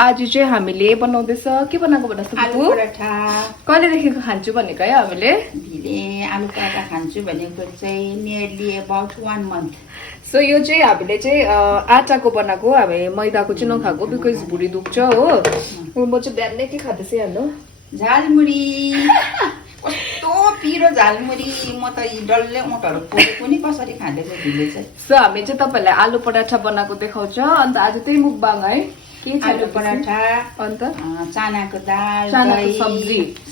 आज चाहिँ हामीले बनाउँदैछ के बनाएको भन्नुहोस् त आलु पराठा कहिलेदेखिको खान्छु भनेको है हामीले भिले आलु पराठा खान्छु भनेको चाहिँ नियरली अबाउट 1 month। सो यो चाहिँ हामीले चाहिँ आटाको बनाएको हामी मैदाको चाहिँ नखाएको बिकज भुँडी दुख्छ हो म चाहिँ बिहानै के खाँदैछु हेर्नु झालमुरी कस्तो पिरो झालमुरी म त यी डल्ले ओठहरू पोलेको नि कसरी खाँदैछ भिले चाहिँ। सो हामी चाहिँ तपाईँलाई आलु पराठा बनाएको देखाउँछ अन्त आज त्यही मुकबाङ है के छ आलु पराठा अन्त चानाको दाल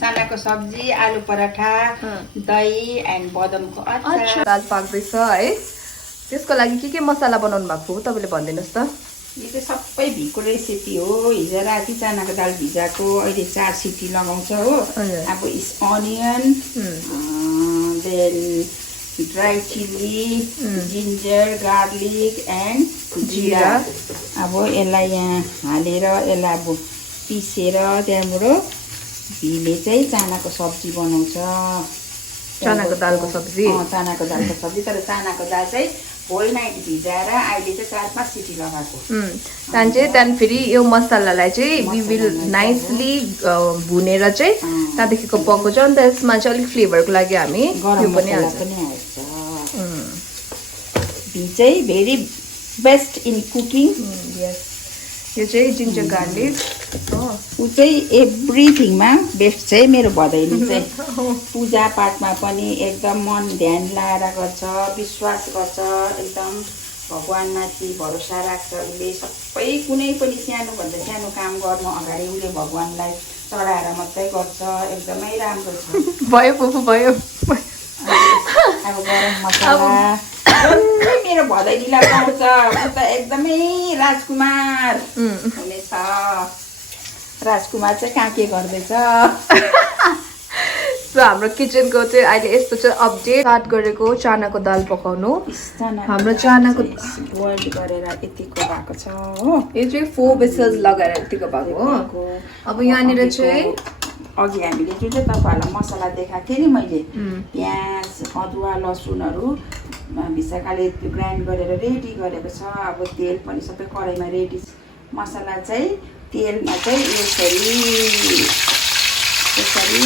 चानाको सब्जी आलु पराठा दही एन्ड बदमको अचार। दाल पाक्दैछ है त्यसको लागि के मसला बनाउनु भएको हो तपाईँले भनिदिनुहोस् त। यो चाहिँ सबै भिको रेसिपी हो। हिजो राति चानाको दाल भिजाएको अहिले 4 सिटी लगाउँछ हो। अब onion then dry chilli ginger garlic and जिरा अब यसलाई यहाँ हालेर यसलाई अब पिसेर त्यहाँबाट भिले चाहिँ चानाको सब्जी बनाउँछ। चानाको दालको सब्जी चानाको दालको सब्जी तर चानाको दाल चाहिँ होल नाइट भिजाएर अहिले चाहिँ 4-5 सिटी लगाएको। त्यहाँदेखि फेरि यो मसलालाई चाहिँ वी विल नाइसली भुनेर चाहिँ त्यहाँदेखिको पकाउँछ अन्त यसमा चाहिँ अलिक फ्लेभरको लागि हामी गरम मसला पनि हाल्छ। भी चाहिँ भेरी बेस्ट इन कुकिङ। यो चाहिँ जिन्जर गार्लिक ऊ चाहिँ एभ्रिथिङमा बेस्ट चाहिँ मेरो भदैनी चाहिँ पूजा पाठमा पनि एकदम मन ध्यान लाएर गर्छ विश्वास गर्छ एकदम भगवानमाथि भरोसा राख्छ उसले सबै कुनै पनि सानोभन्दा सानो काम गर्नु अगाडि उसले भगवानलाई चढाएर मात्रै गर्छ एकदमै राम्रो छ। भयो फुफू भयो अब गरम मसला मेरो भदैनीलाई पाउँछ ऊ त एकदमै राजकुमार हुनेछ। राजकुमार चाहिँ कहाँ के गर्दैछ। सो हाम्रो किचनको चाहिँ अहिले यस्तो चाहिँ अपडेट स्टार्ट गरेको चानाको दाल पकाउनु। हाम्रो चानाको बोइल गरेर यतिको भएको छ हो। यो चाहिँ 4 विसल्स लगाएर यतिको भएको हो। अब यहाँनिर चाहिँ अघि हामीले जुन चाहिँ तपाईँहरूलाई मसला देखाएको थिएँ नि मैले प्याज अदुवा लसुनहरू भिसाकाले ग्राइन्ड गरेर रेडी गरेको छ। अब तेल पनि सबै कराईमा रेडी मसला चाहिँ तेलमा चाहिँ यसरी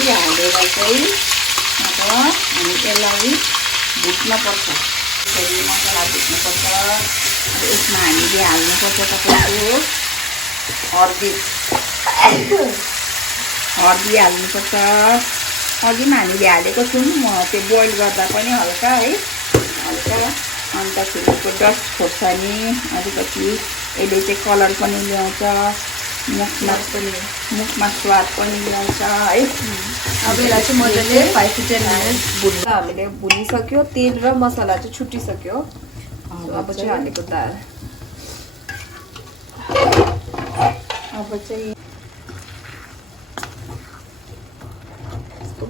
हालेर चाहिँ अब हामी यसलाई भुट्नुपर्छ। यसरी मसला भुट्नुपर्छ। यसमा हामीले हाल्नुपर्छ तपाईँको हर्दी हाल्नुपर्छ। अघि पनि हामीले हालेको छौँ त्यो बोइल गर्दा पनि हल्का है हल्का अन्तखेरि डस्ट खोर्सानी अलिकति यसले चाहिँ कलर पनि ल्याउँछ मुखमा स्वाद पनि ल्याउँछ है। अब यसलाई चाहिँ मजाले 5 to 10 मिनट्स भुट्दा हामीले भुनिसक्यो तेल र मसला चाहिँ छुटिसक्यो। अब चाहिँ हालेको दाल अब चाहिँ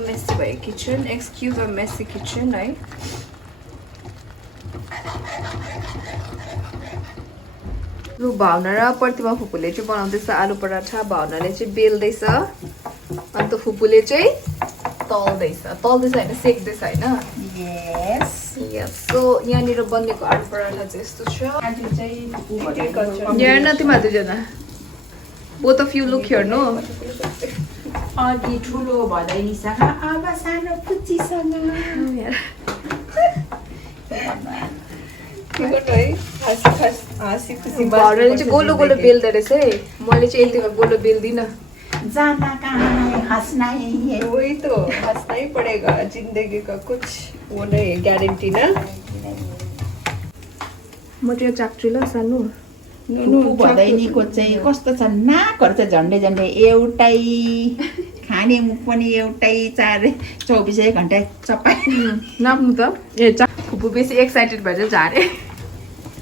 मेसी भयो kitchen excuse a messy kitchen है। भावना र प्रतिभा फुपूले चाहिँ बनाउँदैछ आलु पराठा। भावनाले चाहिँ बेल्दैछ अन्त फुपूले चाहिँ तल्दैछ होइन सेक्दैछ होइन। सो यहाँनिर बनेको आलु पराठा चाहिँ यस्तो छ। यहाँ न तिमीहरू दुईजना both of you look here नो। अघि ठुलो भदैनीसँग अब सानो पुच्चीसँग भाउनाले चाहिँ गोलो गोलो बेल्दो रहेछ है। मैले चाहिँ यतिमा गोलो बेल्दिनँ। जाना कहाँ हँसना है वही तो हंसना ही पड़ेगा जिंदगी का कुछ वो नहीं गारंटी ना। म त्यो चाक्छु ल सानो भदैनीको चाहिँ कस्तो छ नाकहरू चाहिँ झन्डै झन्डै एउटै खाने मुख पनि एउटै 24 घन्टा चपाइ नाप्नु त ए फुपू बेसी एक्साइटेड भएर झारे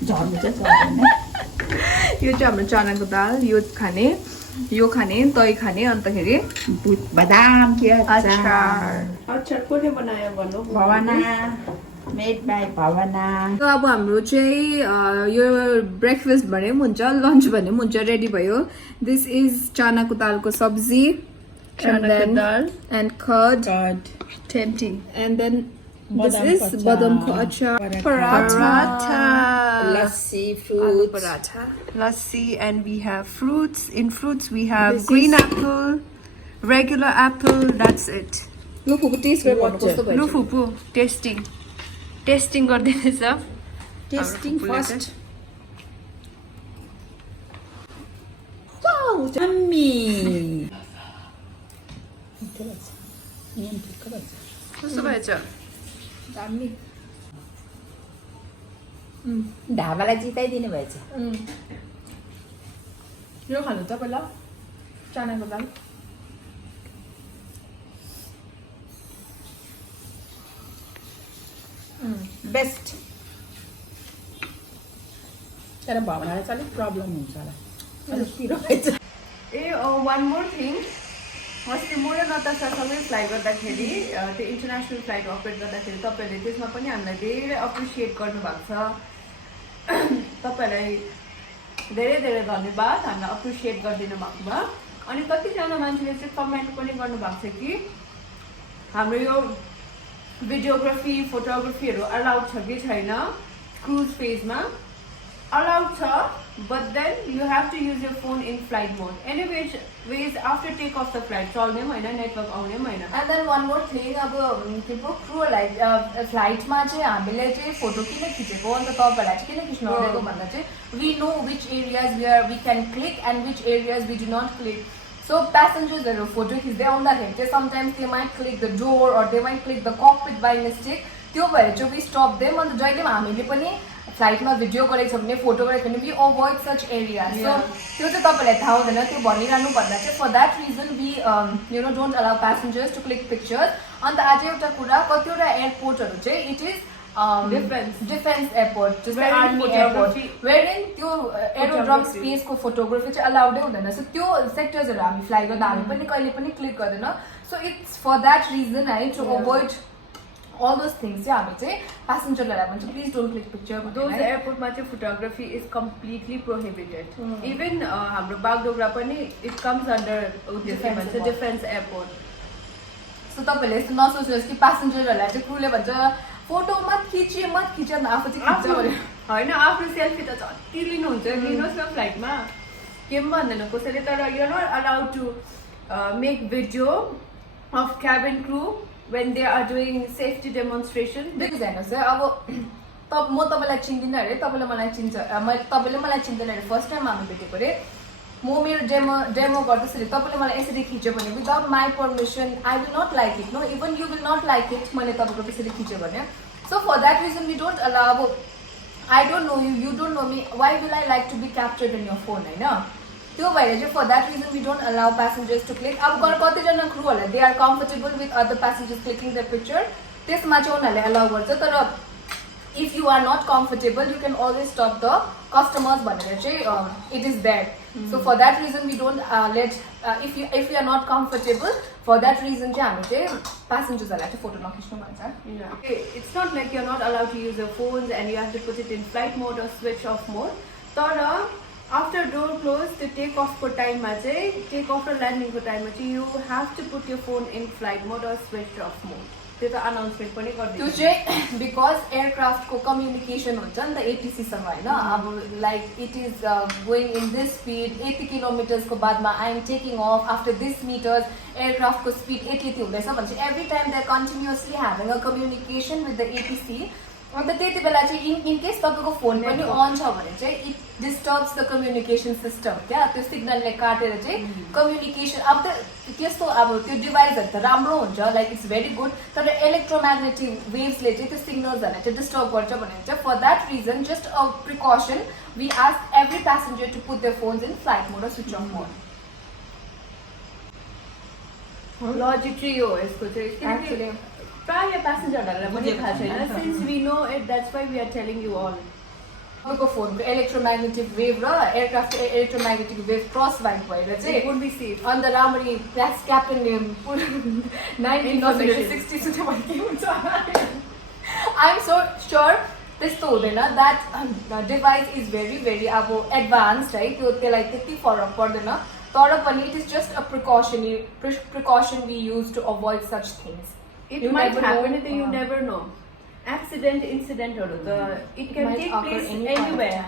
झर्नु चाहिँ पर्दैन। यो चाहिँ हाम्रो चनाको दाल यो खाने दही खाने अन्तखेरि बदाम के अचार कसले बनायो भन्नु भवना मेड बाई भवना। अब हाम्रो चाहिँ यो ब्रेकफास्ट भने पनि हुन्छ लन्च भने पनि हुन्छ रेडी भयो। दिस इज चनाको दालको सब्जी एन्ड कर्ड टेम्टी and then This is badamko achar, paratha, lassi, aloo fruits. paratha, lassi, and we have fruits. In fruits, we have green apple, regular apple. That's it. Lu fupu taste गरेर भन्नु कस्तो भयो? Lu fupu, tasting. Tasting गर्दैछ. Tasting first. Wow, yummy. कस्तो भएछ? दामी. ढाबालाई जिताइदिनु भएछ. यो खानु तपाईलाई चनाको दाल. बेस्ट. तर भावनालाई चाहिँ अलिक प्रब्लम हुन्छ होला. अलिक पिरो भएछ. ए वान मोर थिङ. अस्ति म र नतासासँगै फ्लाइ गर्दाखेरि त्यो इन्टरनेसनल फ्लाइट अपरेट गर्दाखेरि तपाईँहरूले त्यसमा पनि हामीलाई धेरै एप्रिसिएट गर्नुभएको छ. तपाईँहरूलाई धेरै धेरै धन्यवाद हामीलाई एप्रिसिएट गरिदिनु भएकोमा. अनि कतिजना मान्छेले चाहिँ कमेन्ट पनि गर्नुभएको छ कि हाम्रो यो भिडियोग्राफी फोटोग्राफीहरू अलाउड छ कि छैन क्रुज फेजमा. Allowed छ, but then you have to use your phone in flight mode. Anyways, after take off the flight, चल्ने पनि हैन, नेटवर्क आउने पनि हैन. And then one more thing, अब people crew like फ्लाइटमा चाहिँ हामीले चाहिँ फोटो किन खिचेको अन्त तपाईँहरूलाई चाहिँ किन खिच्नु भनेको भन्दा चाहिँ we know which areas where we can click and which areas we do not click. So passengers photo खिच्दै आउँदाखेरि चाहिँ sometimes they might click the door or they might click the cockpit by mistake. त्यो भएर चाहिँ we stop them. अन्त जहिले हामीले पनि फ्लाइटमा भिडियो गरेको छ भने फोटो गरेको भने we avoid such area. So त्यो चाहिँ तपाईँलाई थाहा हुँदैन. त्यो भनिरहनु भन्दा चाहिँ for that reason we you know don't allow passengers to click pictures. अन्त आज एउटा कुरा कतिवटा एयरपोर्टहरू चाहिँ इट इज डिफेन्स एयरपोर्ट जस्तै आर्मी एयरपोर्ट वेयरइन त्यो एरोड्रम स्पेसको फोटोग्राफी चाहिँ अलाउडै हुँदैन. सो त्यो सेक्टर्सहरू हामी फ्लाइ गर्दा हामी पनि कहिले पनि क्लिक गर्दैन. So it's for that reason है to avoid all those things चाहिँ हामी चाहिँ प्यासेन्जरलाई भन्छ please don't click picture. Those एयरपोर्टमा चाहिँ photography is completely prohibited. Even हाम्रो बागडोग्रा पनि इट कम्स अन्डर त्यसै भन्छ डिफेन्स एयरपोर्ट. सो तपाईँहरूले यस्तो नसोच्नुहोस् कि प्यासेन्जरहरूलाई चाहिँ क्रुले भन्छ फोटो मत खिचे अन्त आफू चाहिँ खिच्छ भने होइन. आफ्नो सेल्फी त जति लिनुहुन्छ लिनुहोस् न फ्लाइटमा, के पनि भन्दैन कसैले. तर you are not allowed to make video of cabin crew when they are doing safety demonstration. Because हेर्नुहोस् है अब म तपाईँलाई चिन्दिनँ अरे, तपाईँले मलाई चिन्छ, तपाईँले मलाई चिन्दैन अरे. फर्स्ट टाइम हामी भेटेको अरे. म मेरो डेमो गर्दैछु तपाईँले मलाई यसरी खिच्यो भने without my permission I will not like it. No even you will not like it मैले तपाईँको त्यसरी खिच्यो भने. So for that reason we don't allow. अब I don't know you, you don't know me, why will I like to be captured in your phone होइन. त्यो भएर चाहिँ for that reason we don't allow passengers to click. अब कतिजना क्रुहरूलाई they are comfortable with other passengers clicking the picture, त्यसमा चाहिँ उनीहरूले अलाउ गर्छ. तर if you are not comfortable you can always stop the customers भनेर चाहिँ it is bad. So for that reason we don't let if you are not comfortable for that reason चाहिँ हामी चाहिँ प्यासेन्जर्सहरूलाई चाहिँ फोटो नखिच्नु भन्छ. It's not like you are not allowed to use your phones and you have to put it in flight mode or switch off mode. तर after door close त्यो take अफको टाइममा चाहिँ टेक अफ र ल्यान्डिङको टाइममा चाहिँ you have to put your phone in flight mode or switch off mode. त्यो त अनाउन्समेन्ट पनि गरिदिन्छ. त्यो चाहिँ बिकज एयरक्राफ्टको कम्युनिकेसन हुन्छ नि त एटिसीसँग होइन. अब like it is going in this speed 80 किलोमिटर्सको बादमा I am taking off after this meters एयरक्राफ्टको स्पिड यति हुँदैछ भने चाहिँ every time they continuously having a communication with the ATC. अन्त त्यति बेला चाहिँ इन केस तपाईँको फोन पनि अन छ भने चाहिँ it disturbs the communication system. क्या त्यो सिग्नलले काटेर चाहिँ कम्युनिकेसन. अब त त्यस्तो अब त्यो डिभाइसहरू त राम्रो हुन्छ लाइक इट्स भेरी गुड. तर इलेक्ट्रोम्याग्नेटिक वेभ्सले चाहिँ त्यो सिग्नल्सहरूलाई चाहिँ डिस्टर्ब गर्छ भने चाहिँ for that reason just a precaution we ask every passenger to put the phones in flight mode र स्विच अफ मोड. लजिक चाहिँ हो यसको चाहिँ. प्रायः प्यासेन्जरहरूलाई पनि थाहा छैन. Since we know it that's why we are telling you all. तपाईँको फोनको इलेक्ट्रोम्याग्नेटिक वेभ र एयरक्राफ्टको इलेक्ट्रोम्याग्नेटिक वेभ क्रस भएर चाहिँ वुड बी सेफ. अन्त राम्ररी क्याप्टेनले 1960 सुन्यो भने के हुन्छ. आई एम सो स्योर त्यस्तो हुँदैन. That device is very very अब एडभान्स्ड है. त्यसलाई त्यति फरक पर्दैन. तर पनि it is just a precaution we use to avoid such things. It might happen, you never know. Accident इन्सिडेन्टहरू त it can take place anywhere.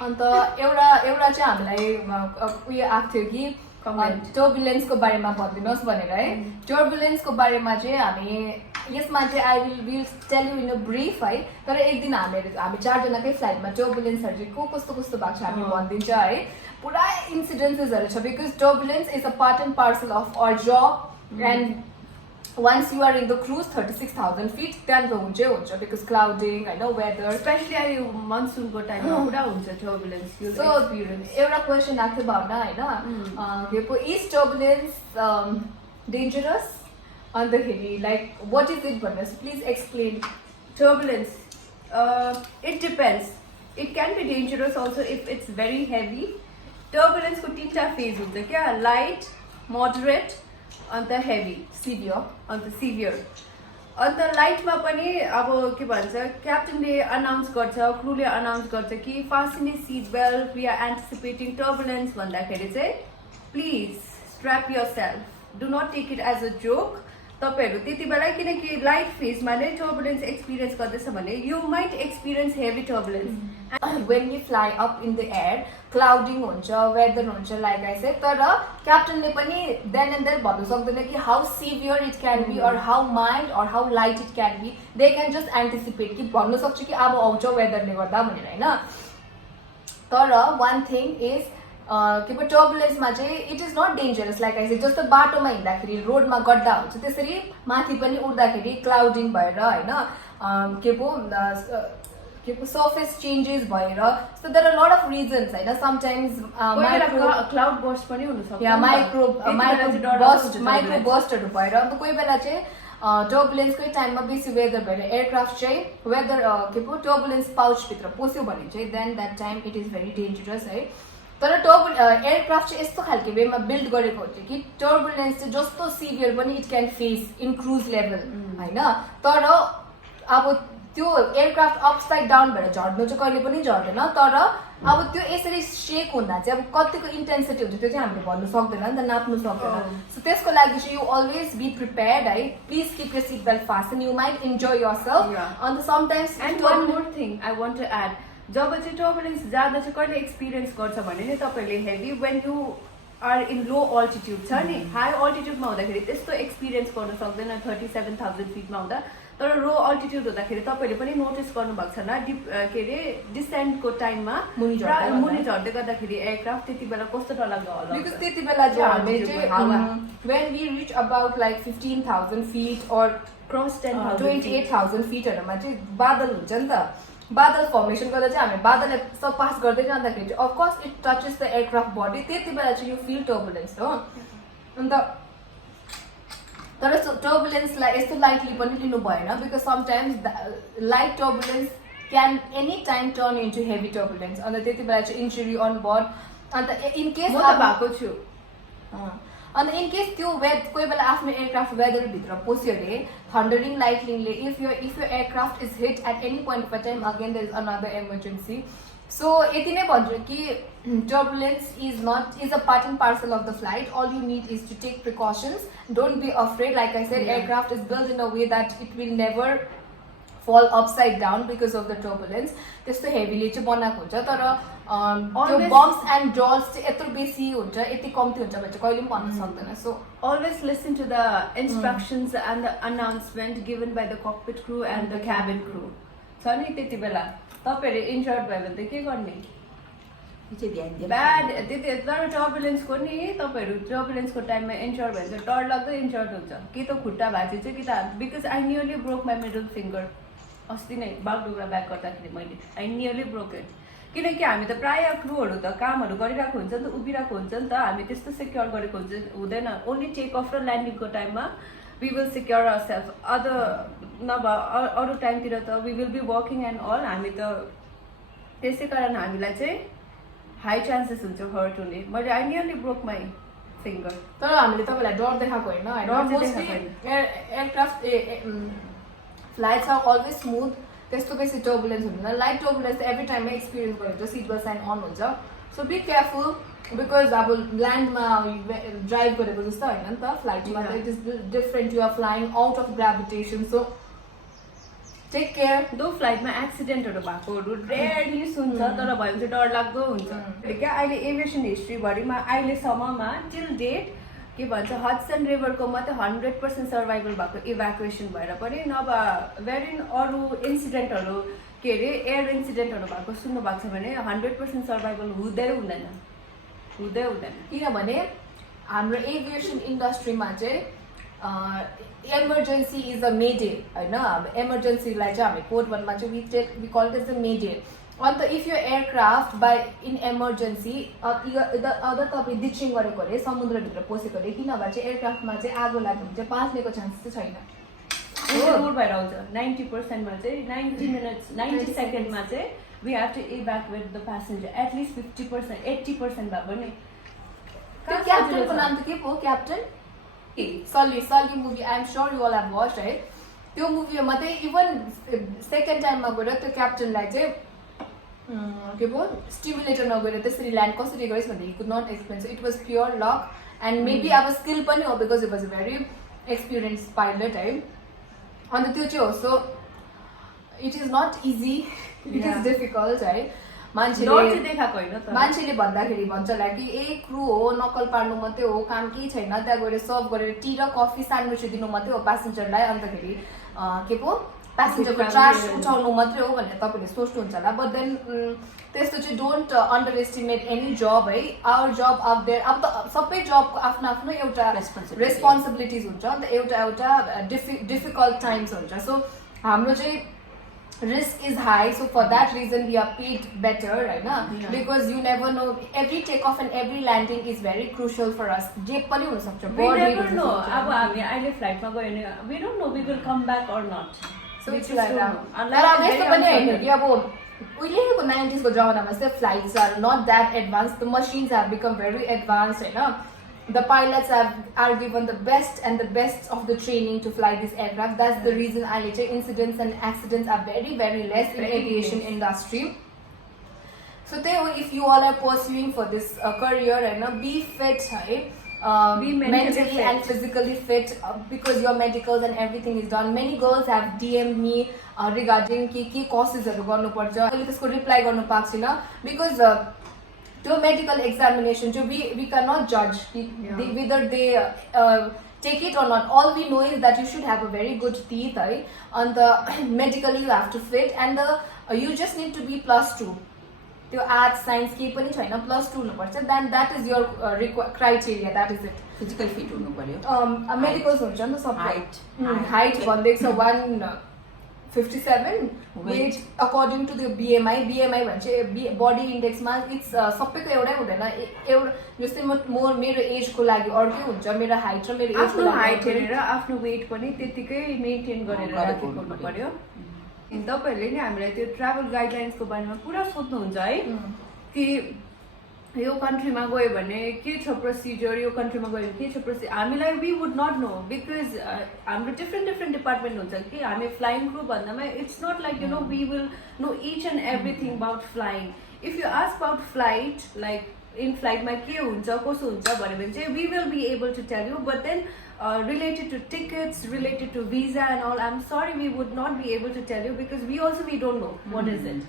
अन्त एउटा चाहिँ हामीलाई उयो आएको थियो कि टर्बुलेन्सको बारेमा भनिदिनुहोस् भनेर है। टर्बुलेन्सको बारेमा चाहिँ हामी यसमा चाहिँ I will tell you in a brief है। तर एक दिन हामी 4जनाकै फ्लाइटमा टर्बुलेन्सहरू चाहिँ कस्तो कस्तो भएको छ हामी भनिदिन्छ है। पुरा इन्सिडेन्सेसहरू छ because turbulence is a part and parcel of our job and once you are in the cruise 36,000 feet त्यहाँदेखि हुन्छै हुन्छ बिकज क्लाउडिङ होइन वेदर स्पेसली अहिले मनसुनको टाइममा पुरा हुन्छ टर्बुलेन्स। सो एउटा क्वेसन आएको थियो भावना होइन के पो इज टर्बुलेन्स डेन्जरस अन्तखेरि लाइक वाट इज इट भनेर please explain. Turbulence, it depends. It can be dangerous also if it's very heavy. Turbulence को 3टा phase हुन्छ क्या, light, moderate अन्त heavy, severe अन्त severe। अन्त लाइटमा पनि अब के भन्छ क्याप्टनले अनाउन्स गर्छ, क्रुले अनाउन्स गर्छ कि fasten your seat belt, we are anticipating turbulence भन्दाखेरि चाहिँ please strap yourself, do not take it as a joke. तपाईँहरू त्यति बेला किनकि लाइट फेजमा नै टर्बुलेन्स एक्सपिरियन्स गर्दैछ भने you might experience heavy turbulence. When you fly up in the air clouding हुन्छ, वेदर हुन्छ लाइक आई सेड, तर क्याप्टनले पनि देन एन्ड देन भन्नु सक्दैन कि how severe it can be or how mild or how light it can be. They can just anticipate कि भन्नु सक्छ कि अब आउँछ वेदरले गर्दा भनेर होइन। तर वान थिङ इज के पो टर्बुलेन्समा चाहिँ it is not dangerous like I said. जस्तो बाटोमा हिँड्दाखेरि रोडमा गड्डा हुन्छ त्यसरी माथि पनि उड्दाखेरि क्लाउडिङ भएर होइन के पो सर्फेस चेन्जेस भएर so there are lot of reasons होइन। समटाइम्स क्लाउड बर्स्ट पनि हुनसक्छ, माइक्रो बर्स्टहरू भएर अब कोही बेला चाहिँ टर्बुलेन्सकै टाइममा बेसी वेदर भएर एयरक्राफ्ट चाहिँ वेदर के पो टर्बुलेन्स पाउचभित्र पस्यो भने चाहिँ then that time it is very dangerous है। तर एयरक्राफ्ट चाहिँ यस्तो खालको वेमा बिल्ड गरेको हुन्छ कि टर्बुलेन्स चाहिँ जस्तो सिभियर पनि it can face in cruise level होइन। तर अब त्यो एयरक्राफ्ट अपसाइड डाउन भएर झर्नु चाहिँ कहिले पनि झर्दैन, तर अब त्यो यसरी सेक हुँदा चाहिँ अब कतिको इन्टेन्सिटी हुन्छ त्यो चाहिँ हामीले भन्नु सक्दैन नि त, नाप्नु सक्दैन। सो त्यसको लागि चाहिँ यु अलवेज बी प्रिपेयर्ड है। Please keep your seat belt fast and you might enjoy yourself. अन्त sometimes and one more thing I want to add, जब चाहिँ टर्बुलेन्स जाँदा चाहिँ कहिले एक्सपिरियन्स गर्छ भने नि तपाईँले heavy when you are in low altitude छ नि, हाई अल्टिट्युडमा हुँदाखेरि त्यस्तो एक्सपिरियन्स गर्नु सक्दैन 37,000 फिटमा हुँदा। तर लो अल्टिट्युड हुँदाखेरि तपाईँले पनि नोटिस गर्नुभएको छ न के अरे डिसेन्टको टाइममा मुनि झर्दै गर्दाखेरि एयरक्राफ्ट त्यति बेला कस्तो डरलाग्दो होला। बिकज त्यति बेला चाहिँ हामीले चाहिँ when we reach about like 15,000 feet or cross 28,000 फिटहरूमा चाहिँ बादल हुन्छ नि त। बादल फर्मेसन गर्दा चाहिँ हामी बादललाई सब पास गर्दै जाँदाखेरि चाहिँ of course it touches the aircraft body, त्यति बेला चाहिँ यु फिल टर्बुलेन्स हो। अन्त तर टर्बुलेन्सलाई यस्तो लाइटली पनि लिनु भएन because sometimes light turbulence can any time turn into heavy turbulence. अन्त त्यति बेला चाहिँ इन्जुरी अन बोर्ड। अन्त इन केस भएको छु अन्त इन केस त्यो कोही बेला आफ्नो एयरक्राफ्ट वेदरभित्र पस्यो अरे थन्डरिङ लाइटनिङले इफ यो aircraft is hit at any point of time again there is another emergency. So यति नै भन्छु कि turbulence is a part and parcel of the flight. All you need is to take precautions, don't be afraid. Like I said aircraft is build in a way that it will never fall upside down because of the turbulence. त्यस्तो हेभीले चाहिँ बनाएको हुन्छ तर त्यो bumps and ड्रल्स चाहिँ यत्रो बेसी हुन्छ यति कम्ती हुन्छ भने चाहिँ कहिले पनि भन्न सक्दैन। So always listen to the instructions and the announcement given by the cockpit crew and the cabin crew. छ नि त्यति बेला तपाईँहरू इन्जर्ड भयो भने त के गर्ने ब्याड त्यति। तर टर्बुलेन्सको नि तपाईँहरू टर्बुलेन्सको टाइममा इन्जर्ड भयो भने चाहिँ डरलाग्दो इन्जर्ड हुन्छ कि त खुट्टा भाँचिन्छ कि त because I nearly broke my middle finger. अस्ति नै बागडोग्रा ब्याक गर्दाखेरि मैले आई नियरली ब्रोक इट किनकि हामी त प्रायः क्रुहरू त कामहरू गरिरहेको हुन्छ नि त, उभिरहेको हुन्छ नि त, हामी त्यस्तो सेक्योर गरेको हुँदैन। ओन्ली टेक अफ र ल्यान्डिङको टाइममा we will secure our self, other नभए अरू टाइमतिर त we will be working and all. हामी त त्यसै कारण हामीलाई चाहिँ हाई चान्सेस हुन्छ हर्ट हुने। मैले I nearly broke my finger. तर हामीले तपाईँलाई डर देखाएको होइन। Aircraft flights are always smooth, त्यस्तो बेसी टर्बुलेन्स हुँदैन। लाइट टर्बुलेन्स त एभ्री टाइममै एक्सपिरियन्स गरेको हुन्छ, सिट बेल्ट साइन अन हुन्छ। सो बी केयरफुल बिकज अब ल्यान्डमा ड्राइभ गरेको जस्तो होइन नि त फ्लाइटमा त it is different you are flying out of gravitation so take care though फ्लाइटमा एक्सिडेन्टहरू भएकोहरू रेयरली सुन्छ तर भयो भने चाहिँ डरलाग्दो हुन्छ क्या अहिले एभिएसन हिस्ट्रीभरिमा अहिलेसम्ममा टिल डेट के भन्छ हडसन रिभरको मात्रै 100% सर्भाइभल भएको इभ्याकुएसन भएर पनि नभए वेरिन अरू इन्सिडेन्टहरू के अरे एयर इन्सिडेन्टहरू भएको सुन्नु भएको छ भने 100% सर्भाइभल हुँदै हुँदैन किनभने हाम्रो एभिएसन इन्डस्ट्रीमा चाहिँ इमर्जेन्सी इज अ मेडे होइन इमर्जेन्सीलाई चाहिँ हामी कोड 1 मा चाहिँ we call it as a mayday अन्त इफ यो aircraft by in emergency other तपाईँ डिचिङ गरेको अरे समुद्रभित्र पसेको अरे किनभने चाहिँ एयरक्राफ्टमा चाहिँ आगो लाग्यो भने चाहिँ बाँच्नेको चान्स चाहिँ छैन दूर भएर आउँछ 90% मा चाहिँ 90 मिनट्स 90 सेकेन्डमा चाहिँ we have to evacuate the passenger at least 50% 80% भए पनि त्यो क्याप्टनको नाम त के पो captain Sully movie I am sure you all have watched है त्यो मुभीमा चाहिँ इभन सेकेन्ड टाइममा गएर त्यो क्याप्टनलाई चाहिँ के पो स्टिमुलेटरमा गएर त्यसरी ल्यान्ड कसरी गरेस् भन्दा he could not explain so it was pure luck and maybe अब स्किल पनि हो because it was a very experience pilot है अन्त त्यो चाहिँ हो so it is not easy it is difficult है मान्छेले भन्दाखेरि भन्छ होला कि ए क्रू हो नक्कल पार्नु मात्रै हो काम केही छैन त्यहाँ गएर सर्भ गरेर टी र कफी स्यान्डविच दिनु मात्रै हो प्यासेन्जरलाई अन्तखेरि के पो प्यासेन्जरको ट्रास उठाउनु मात्रै हो भनेर तपाईँले सोच्नुहुन्छ होला बट देन त्यस्तो चाहिँ डोन्ट अन्डर एस्टिमेट एनी जब है आवर जब अफ देयर अब त सबै जबको आफ्नो आफ्नो एउटा रेस्पोन्सिबिलिटिज हुन्छ अन्त एउटा डिफिकल्ट टाइम्स हुन्छ सो हाम्रो चाहिँ risk is high so for that reason we are paid better right na because you never know every takeoff and every landing is very crucial for us je pani huna sakcha we never know aba hami aile flight ma gayo ne we don't know we will come back or not so it's like that tara yesto pani haina ki abo उहिलेको 90s को जमानामा चाहिँ flights are not that advanced the machines have become very advanced हैन the pilots are given the best and the best of the training to fly this aircraft that's the reason incidents and accidents are very very less in aviation industry so if you all are pursuing for this career and be fit be mentally and physically fit because your medicals and everything is done many girls have DM'd me regarding के courses गर्नु पर्छ अहिले त्यसको reply गर्न पाएको छैन because to medical examination we cannot judge whether they take it or not all we know is that you should have a very good teeth and medically you have to fit and you just need to be +2 त्यो arts science केही पनि छैन +2 हुनुपर्छ then that is your criteria that is it physical fit हुनु पर्यो medicals हुन्छ नि त सबै हाइट भन्दैछ 157 वेट अकर्डिङ टु त्यो BMI भन्छ बडी इन्डेक्समा इट्स सबैको एउटै हुँदैन एउटा जस्तै मेरो एजको लागि अर्कै हुन्छ मेरो हाइट र मेरो एजको लागि हाइट हेरेर आफ्नो वेट पनि त्यतिकै मेन्टेन गरेर राखेको हुनु पर्यो अनि तपाईहरुले नि हामीलाई त्यो ट्राभल गाइडलाइन्सको बारेमा पुरा सोध्नुहुन्छ है कि यो कन्ट्रीमा गयो भने के छ प्रोसिजर यो कन्ट्रीमा गयो भने के छ प्रोसिजर हामीलाई we would not know because हाम्रो डिफ्रेन्ट डिपार्टमेन्ट हुन्छ कि हामी फ्लाइङ क्रू भन्दामा it's not like you know we will know each and everything about flying if you ask about flight like in फ्लाइटमा के हुन्छ कसो हुन्छ भन्यो भने चाहिँ we will be able to tell you but then related to tickets, related to visa and all, I'm sorry we would not be able to tell you because we don't know what is it.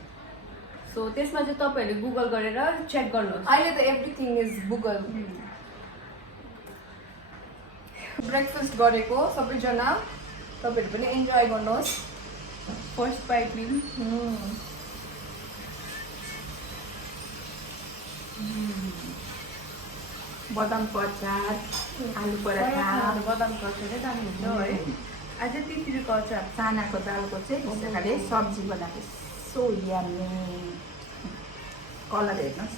So त्यसमा चाहिँ तपाईहरुले Google गरेर check गर्नुहोस् अहिले त everything is Google breakfast गरेको सबैजना तपाईहरु पनि एन्जॉय गर्नुहोस् फर्स्ट बाइट लिन बदामको अचार आलु पराठा बदामको अचारै दामी हुन्छ है आज तित्रीको अचार चानाको दालको चाहिँ यसैले सब्जी बनाएको सो यम्मी कलर हेर्नुहोस्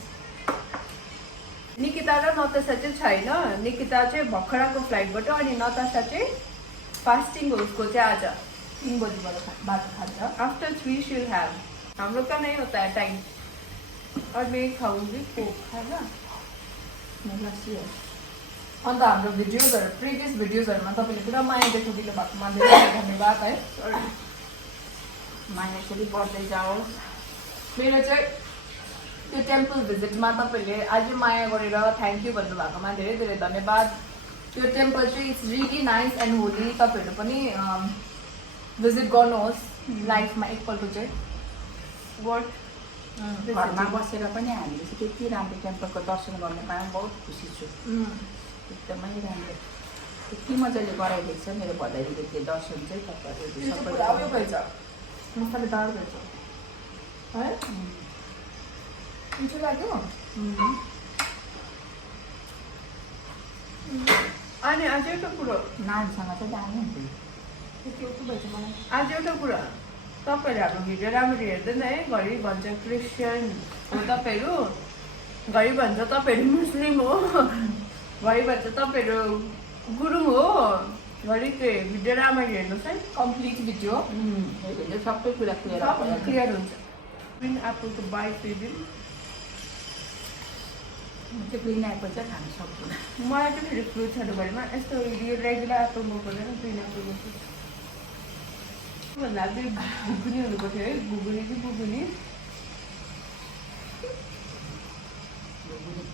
निकिता र नतासा चाहिँ छैन निकिता चाहिँ भर्खरको फ्लाइटबाट अनि नतासा चाहिँ फास्टिङ हो उसको चाहिँ आज 3 बजीबाट बाटो खान्छ आफ्टर 3 शी विल हैव हाम्रो का नहीं होता है टाइम और मैं खाऊंगी कोक खाना अन्त हाम्रो भिडियोजहरु प्रिभियस भिडियोजहरुमा तपाईले पुरा माया देखाइदिनु भएकोमा धेरै धन्यवाद है माया यसरी बढ्दै जाओस् मेरो चाहिँ त्यो टेम्पल भिजिटमा तपाईँहरूले अझै माया गरेर थ्याङ्क यू भन्नुभएकोमा धेरै धेरै धन्यवाद। त्यो टेम्पल चाहिँ it's really nice and Holi. तपाईँहरू पनि भिजिट गर्नुहोस् लाइफमा एकपल्ट चाहिँ। घरमा बसेर पनि हामीले चाहिँ त्यति राम्रो टेम्पलको दर्शन गर्न पाएँ, बहुत खुसी छु। एकदमै राम्रो, यति मजाले गराइदिएको छ मेरो भदैरीको त्यो दर्शन चाहिँ तपाईँहरू सबै मसाले दाल भएछ है, मिठो लाग्यो। अनि अझै एउटा कुरो, नानसँग चाहिँ दामी हुन्छ। आज एउटा कुरा, तपाईँहरू हाम्रो भिडियो राम्ररी हेर्दैन है, घरि भन्छ क्रिस्चियन हो तपाईँहरू, घरि भन्छ तपाईँहरू मुस्लिम हो, घरि भन्छ तपाईँहरू गुरुङ हो, घरि त्यो भिडियो राम्ररी हेर्नुहोस् है, कम्प्लिट भिडियो सबै कुरा क्लियर हुन्छ। ग्रिन एप्पलको बाइट दिदिउँ। चाहिँ ग्रिन एप्पल चाहिँ खानु सक्दैन। मलाई चाहिँ फेरि फ्रुट्सहरूभरिमा यस्तो यो रेगुलर एप्पल मन पर्दैन, ग्रिन एप्पल मन पर्छ। भन्दा चाहिँ घुगुनी हुनु पर्थ्यो है, घुगुनी कि बुगुनी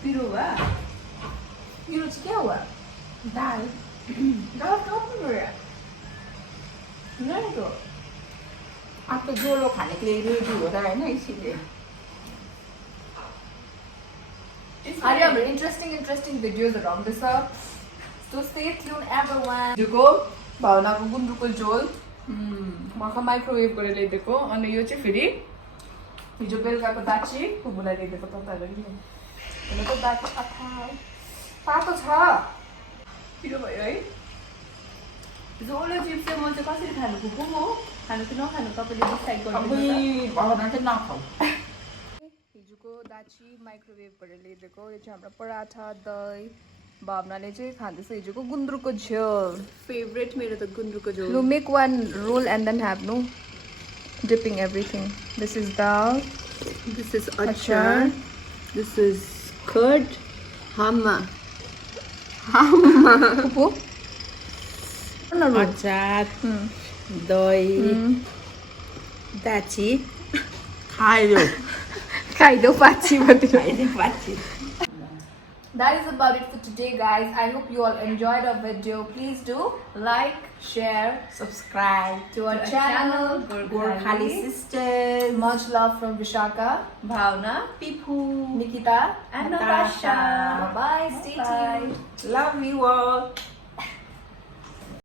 पिरो वा पिरो चाहिँ क्या हुआ? दाल दाल कहाँ गयो नहीं तो अब तो जोलो खाने के लिए रेडी हो रहा है ना, इसीलिए अरे हाम्रो इन्ट्रेस्टिङ भिडियोजहरू आउँदैछ, सो स्टे ट्युन एभरवान। हिजोको भावनाको गुन्द्रुकको झोल भर्खर माइक्रोवेभ गरेर ल्याइदिएको, अनि यो चाहिँ फेरि हिजो बेलुकाको दाची फुपूलाई ल्याइदिएको तपाईँहरूले। भनेको दाची तातो छ, पिरो भयो है। जोलो चिप्स चाहिँ म चाहिँ कसरी खानु, खुकुम हो खानु कि नखानु तपाईँले डिसाइड गर्नु। भावना चाहिँ नखाऊ। हिजोको दाची माइक्रोवेभ गरेर ल्याइदिएको, यो चाहिँ हाम्रो पराठा दही। भावनाले चाहिँ खाँदैछ हिजोको गुन्द्रुकको झोल, फेभरेट मेरो त गुन्द्रुकको झोल। No make one roll and then have no dipping everything. This is dal. This is achar. This is curd. Hamma. Pupu. अचार, दही, दाची खायो खाइदो पाची भन्दै। खाइदियो पाची। That is about it for today, guys. I hope you all enjoyed our video. Please do like, share, Subscribe to our channel. Gorkhali Sisters, Much love from Vishaka, Bhavna, Pipu, Nikita, and Natasha. Natasha. Bye bye. Stay tuned. love you all.